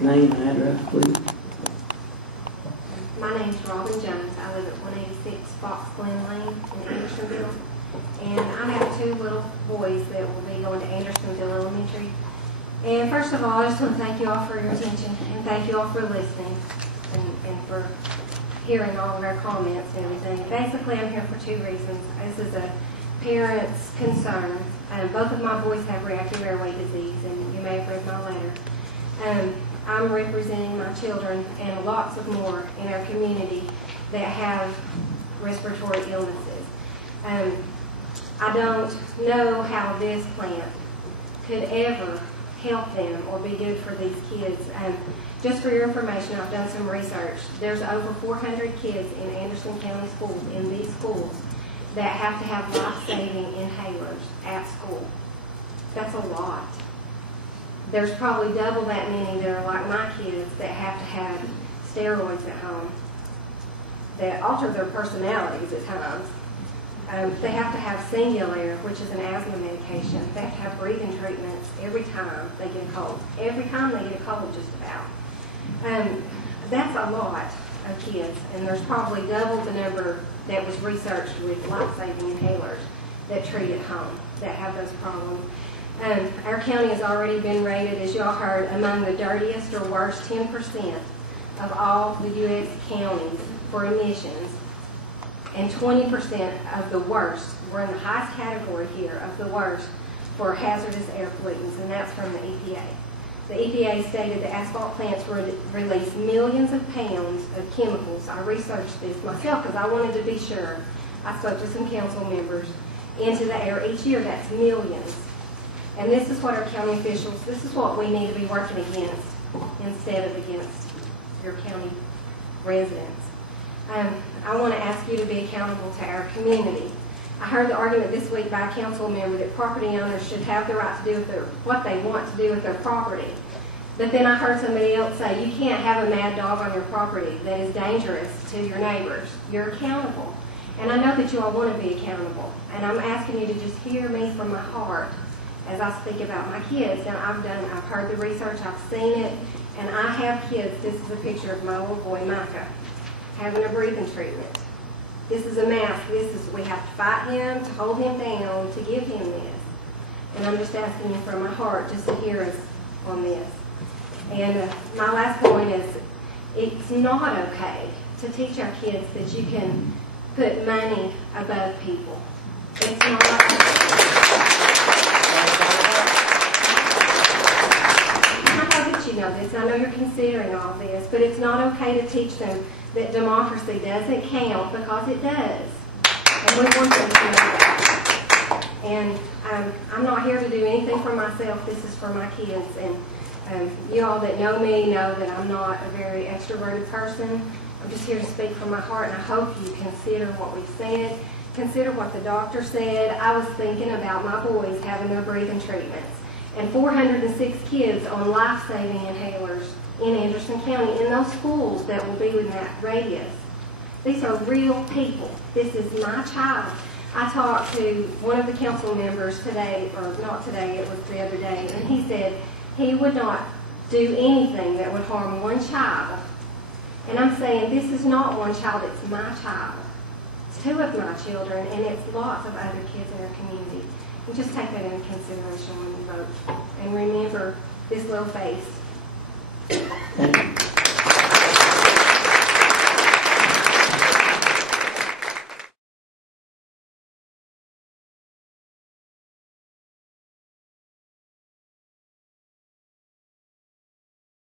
Name and address, please. My name's Robin Jones. I live at 186 Fox Glen Lane in Andersonville. And I have two little boys that will be going to Andersonville Elementary. And first of all, I just want to thank you all for your attention and thank you all for listening and for hearing all of our comments and everything. Basically, I'm here for two reasons. This is a parent's concern. Both of my boys have reactive airway disease, and you may have read my letter. I'm representing my children and lots of more in our community that have respiratory illnesses. I don't know how this plant could ever help them or be good for these kids. Just for your information, I've done some research. There's over 400 kids in Anderson County schools, in these schools, that have to have life-saving inhalers at school. That's a lot. There's probably double that many that are like my kids that have to have steroids at home that alter their personalities at times. They have to have Singulair, which is an asthma medication. They have to have breathing treatments every time they get a cold. Every time they get a cold, just about. That's a lot of kids, and there's probably double the number that was researched with life-saving inhalers that treat at home, that have those problems. Our county has already been rated, as y'all heard, among the dirtiest or worst 10% of all the U.S. counties for emissions, and 20% of the worst. We're in the highest category here of the worst for hazardous air pollutants, and that's from the EPA. The EPA stated that asphalt plants release millions of pounds of chemicals. I researched this myself because I wanted to be sure. I spoke to some council members into the air each year. That's millions. And this is what our county officials, this is what we need to be working against instead of against your county residents. I want to ask you to be accountable to our community. I heard the argument this week by a council member that property owners should have the right to do with what they want to do with their property. But then I heard somebody else say, you can't have a mad dog on your property that is dangerous to your neighbors. You're accountable. And I know that you all want to be accountable. And I'm asking you to just hear me from my heart as I speak about my kids. Now, I've heard the research, I've seen it, and I have kids. This is a picture of my little boy, Micah, having a breathing treatment. This is a mask. We have to fight him, to hold him down, to give him this. And I'm just asking you from my heart just to hear us on this. And my last point is, it's not okay to teach our kids that you can put money above people. It's not I know that you know this. I know you're considering all this, but it's not okay to teach them that democracy doesn't count, because it does. And we want them to know that. And I'm not here to do anything for myself. This is for my kids. And you all that know me know that I'm not a very extroverted person. I'm just here to speak from my heart, and I hope you consider what we said. Consider what the doctor said. I was thinking about my boys having their breathing treatments. And 406 kids on life-saving inhalers in Anderson County, in those schools that will be within that radius. These are real people. This is my child. I talked to one of the council members today, or not today, it was the other day, and he said he would not do anything that would harm one child. And I'm saying this is not one child, it's my child. It's two of my children, and it's lots of other kids in our community. And just take that into consideration when you vote. And remember this little face. Thank you.